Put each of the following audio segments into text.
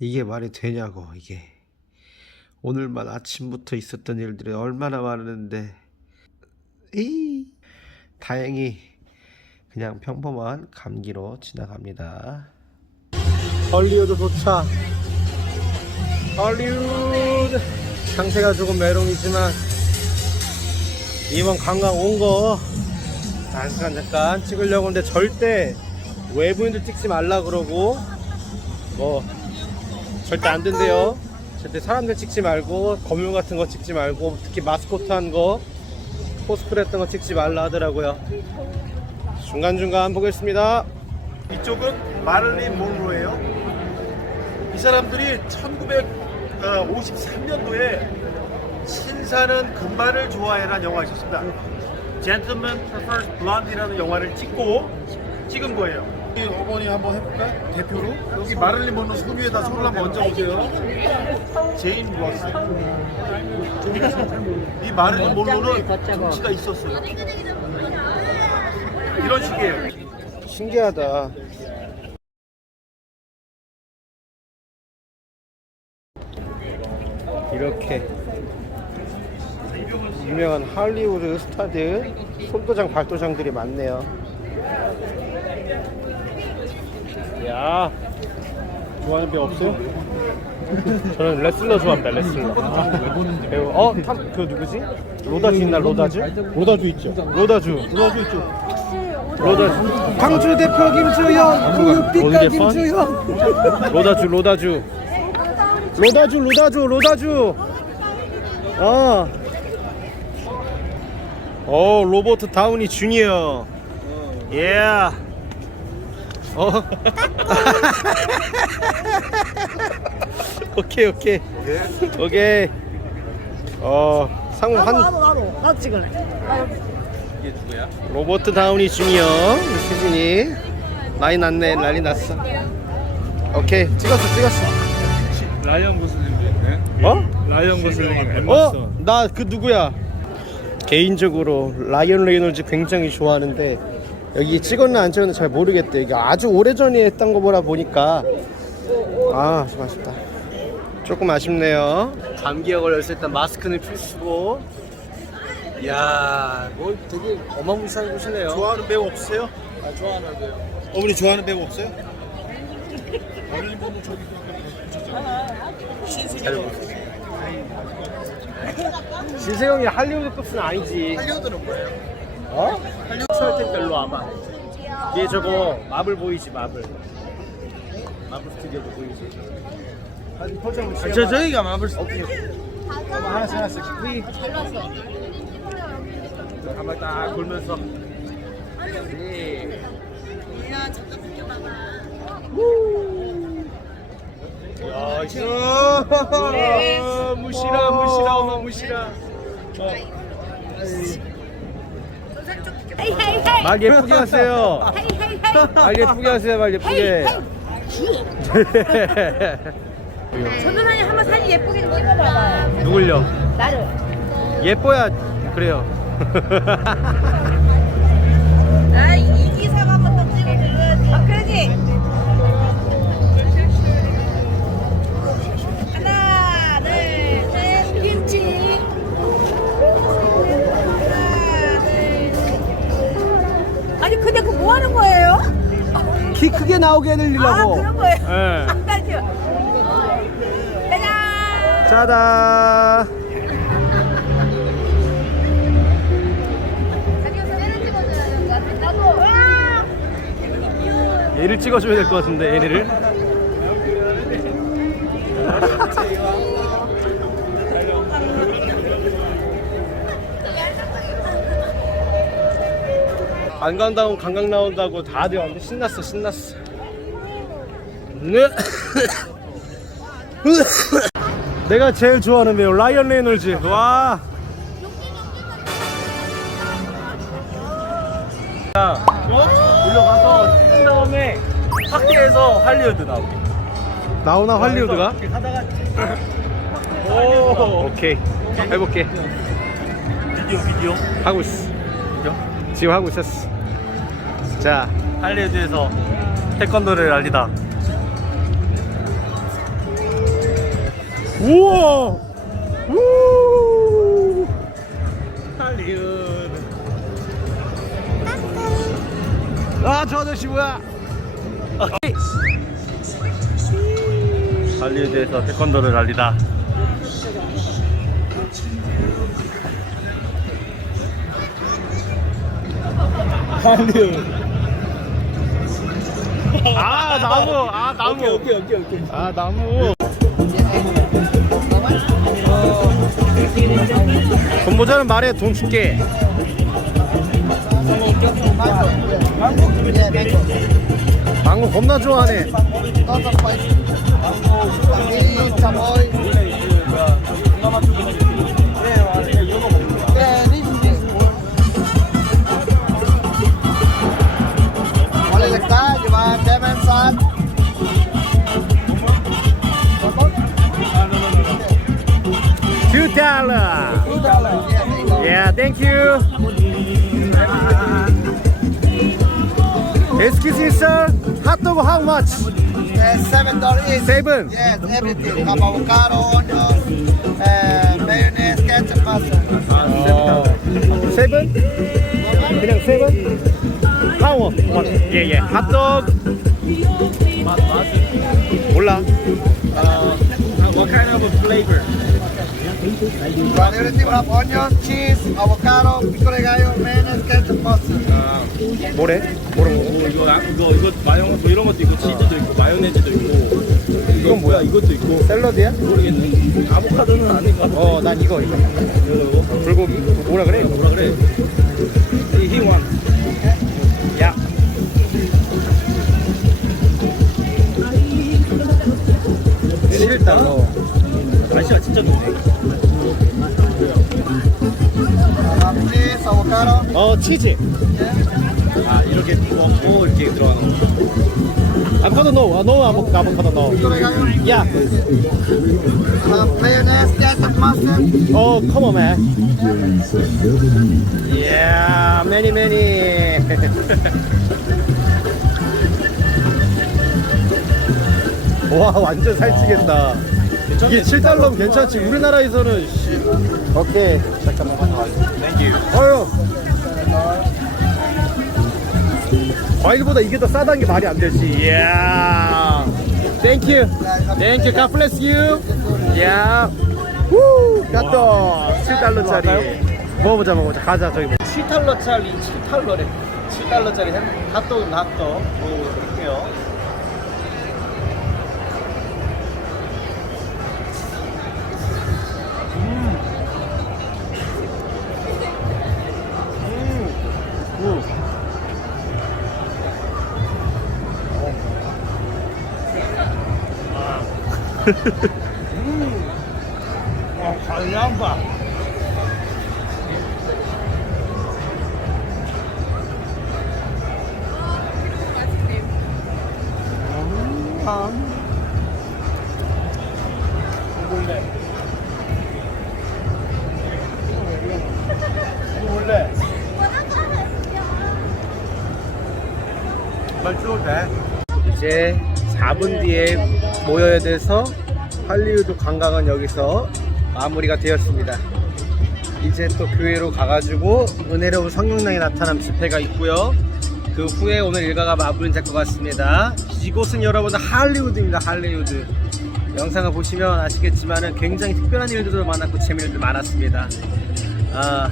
이게 말이 되냐고 이게 오늘만 아침부터 있었던 일들이 얼마나 많은데 이 다행히 그냥 평범한 감기로 지나갑니다. 헐리우드 도착. 헐리우드 상태가 조금 메롱이지만 이번 관광 온 거 잠깐 잠깐 찍으려고 하는데 절대 외부인들 찍지 말라 그러고 뭐 절대 안 된대요. 절대 사람들 찍지 말고 검용 같은 거 찍지 말고 특히 마스코트 한 거 코스프레 했던 거 찍지 말라 하더라고요. 중간중간 보겠습니다. 이쪽은 마를린 몬로예요. 이 사람들이 1953년도에 신사는 금발을 좋아해라는 영화가 있었습니다. Gentleman Prefers Blonde이라는 영화를 찍고 찍은 거예요. 이 어머니 한번 해볼까? 대표로 여기 마를린 몬로 손 위에다 손을 한번 얹어보세요. 제인 로스. 이 마를린 몬로는 정치가 있었어요. 이런 식이에요. 신기하다. 이렇게 유명한 할리우드 스타들 손도장 발도장들이 많네요. 야 좋아하는 배우 없어요? 저는 레슬러 좋아합니다. 레슬러. 배우 어? 탐, 그 누구지? 로다주 있나 로다주? 로다주 있죠. 로다주. 로다주 있죠. 로다주. 광주 대표 김주현, 구육빛깔 김주현. 로다주, 로다주. 로다주, 로다주, 로다주. 어. 어, 로버트 다우니 주니어. 예. 어. 오케이, 오케이. 오케이. 어, 상우 한 나도 나도 나도 찍을래. 로버트 다우니 주니어 수진이 나이 났네 난리 났어 오케이 찍었어 찍었어 라이언 고슬링도 있네. 어? 라이언 고슬링 엠마 어? 스톤. 나그 누구야 개인적으로 라이언 레이놀즈 굉장히 좋아하는데 여기 찍었나 안 찍었나 잘 모르겠대 이게 아주 오래전에 했던 거 보라 보니까 아 좀 아쉽다 조금 아쉽네요 감기에 걸려서 일단 마스크는 필수고 이야 뭐 되게 어마무시한 곳이네요 좋아하는 배우 없으세요? 아, 좋아하는 배우. 어머니 좋아하는 배우 없어요? 신세영이 할리우드 급은 아니지. 할리우드는 뭐예요? 어? 할땐 별로 와봐. 뒤에 저거 마블 보이지 마블. 마블 스튜디오도 보이지. 아, 저 저희가 마블 오케이. 하나씩 하나씩. 위. 한번 딱 돌면서. 야, 이거 무시라 무시라 어마 무시라. 헤이. 말 예쁘게 하세요. 말 예쁘게 하세요. 말 예쁘게. 전도사님 한번 사진 예쁘게 좀 찍어봐봐. 누굴요? 나를. 예뻐야 그래요. 하는 거예요? 키 크게 나오게 아 해드리려고. 그런 거예요. 예. 아까 지금. 짜잔. 짜다. 얘를 찍어줘야. 얘를 될것 같은데 얘네를. 안 간다고 관광 나온다고 다들 완전 신났어 신났어. 네. 내가 제일 좋아하는 배우 라이언 레이놀즈. 와. 올라가서 찍은 다음에 확대해서 할리우드 나오게. 나오나 할리우드가? 하다가 오, 오케이. 해볼게. 비디오 비디오. 하고 있어. 지금 하고 있었어. 자, 할리우드에서 태권도를 알리다 우와! 우! 할리우드. 아, 저 아저씨 뭐야? 할리우드에서 태권도를 달리다. 할리우드. 아, 나무! 아, 나무! 오케이 오케이 오케이. 아, 나무! 돈 모자는 말해, 돈 줄게. 망고 겁나 좋아하네. dollar. Yeah, thank you. Excuse me, sir. Hot dog how much? Yes, seven dollars each. Seven. Yes, everything. Have avocado, onion, uh, mayonnaise, ketchup, mustard. 세븐? 그냥 세븐? 하워. 예, 예. 핫도그. 몰라. What kind of a flavor? Will have onion, cheese, avocado, pico de gallo, mayonnaise, ketchup, mustard. 뭐래? 뭐래 뭐? 뭐 이거 아- 이거 이거 마요 뭐 이런 것도 있고 치즈도 있고 마요네즈도 있고 이건 뭐야? 이것도 있고 샐러드야? 모르겠네. 아보카도는 아닌가 봐. 어, 난 이거 이거. 이거 불고기? 뭐라 그래? 이거? 뭐라 그래? 히원. 야. 싫다 너. 날씨가 진짜 좋네. 어 치즈. 아 이렇게 먹고 이렇게 들어가는 거. 아보카도 넣어. 아, 넣어 아보 아보카도 넣어. 야. Mayonnaise, ketchup, mustard. 어, 컴온 맨. Yeah, many many. 와, 완전 살찌겠다. 이게 7달러면 괜찮지. 우리나라에서는 씨. 오케이. 잠깐만. 어휴. 과일보다 이게 더 싸다는 게 말이 안 되지. 이야. 땡큐. 땡큐. God bless you. 야. 후. 갓도 7달러짜리. 먹어보자, 먹어보자. 가자, 저기. 7달러짜리, 7달러래. 7달러짜리 핫도그, 핫도그. 먹어볼게요. 말 찍어도 돼. 이제 4분 뒤에 모여야 돼서 할리우드 관광은 여기서 마무리가 되었습니다. 이제 또 교회로 가가지고 은혜로운 성령량이 나타난 집회가 있고요. 그 후에 오늘 일과가 마무리 될것 같습니다. 이곳은 여러분 할리우드입니다. 할리우드. 영상을 보시면 아시겠지만 굉장히 특별한 일들도 많았고 재미있는 일도 많았습니다. 아,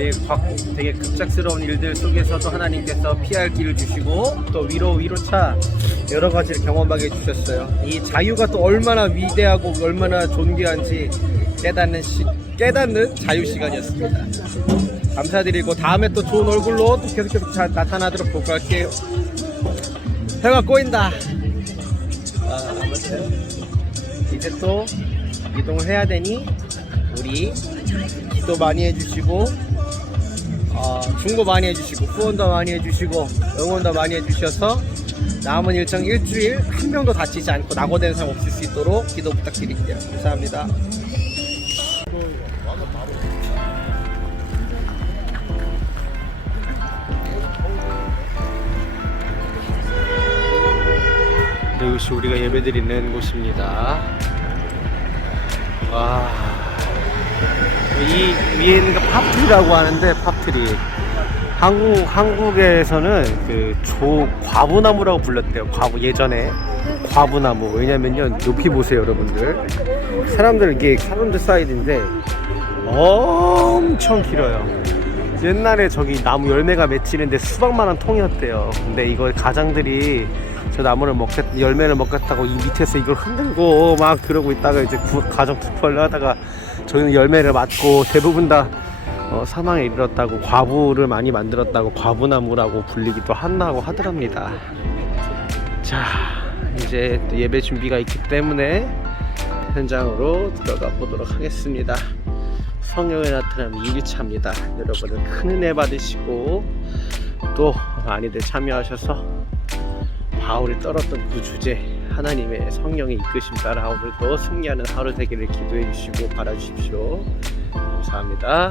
되게, 과- 되게 급작스러운 일들 속에서도 하나님께서 피할 길을 주시고 또 위로 위로차 여러 가지를 경험하게 해주셨어요. 이 자유가 또 얼마나 위대하고 얼마나 존귀한지 깨닫는 시, 깨닫는 자유 시간이었습니다. 감사드리고 다음에 또 좋은 얼굴로 또 계속 계속 잘 나타나도록 보고 할게요. 해가 꼬인다. 아, 아무튼 이제 또 이동을 해야 되니 우리 기도 많이 해주시고 어, 중고 많이 해주시고 후원도 많이 해주시고 응원도 많이 해주셔서 남은 일정 일주일 한 명도 다치지 않고 낙오되는 사람 없을 수 있도록 기도 부탁드릴게요. 감사합니다. 네, 이것이 우리가 예배드리는 곳입니다. 와. 이 위에 있는 게 팝트리라고 하는데 팝트리. 한국 한국에서는 그 조 과부나무라고 불렀대요. 과부 예전에 과부나무. 왜냐면요 높이 보세요, 여러분들. 사람들 이게 사람들 사이즈인데 엄청 길어요. 옛날에 저기 나무 열매가 맺히는데 수박만한 통이었대요. 근데 이걸 가장들이 저 나무를 먹겠 열매를 먹겠다고 이 밑에서 이걸 흔들고 막 그러고 있다가 이제 구, 가정 투표를 하다가 저희는 열매를 맞고 대부분 다 어, 사망에 이르렀다고 과부를 많이 만들었다고 과부나무라고 불리기도 한다고 하더랍니다. 자 이제 또 예배 준비가 있기 때문에 현장으로 들어가 보도록 하겠습니다. 성령의 나타남 2일차입니다. 여러분은 큰 은혜 받으시고 또 많이들 참여하셔서 바울이 떨었던 그 주제 하나님의 성령의 이끄심 따라 오늘도 승리하는 하루 되기를 기도해 주시고 바라 주십시오. 감사합니다.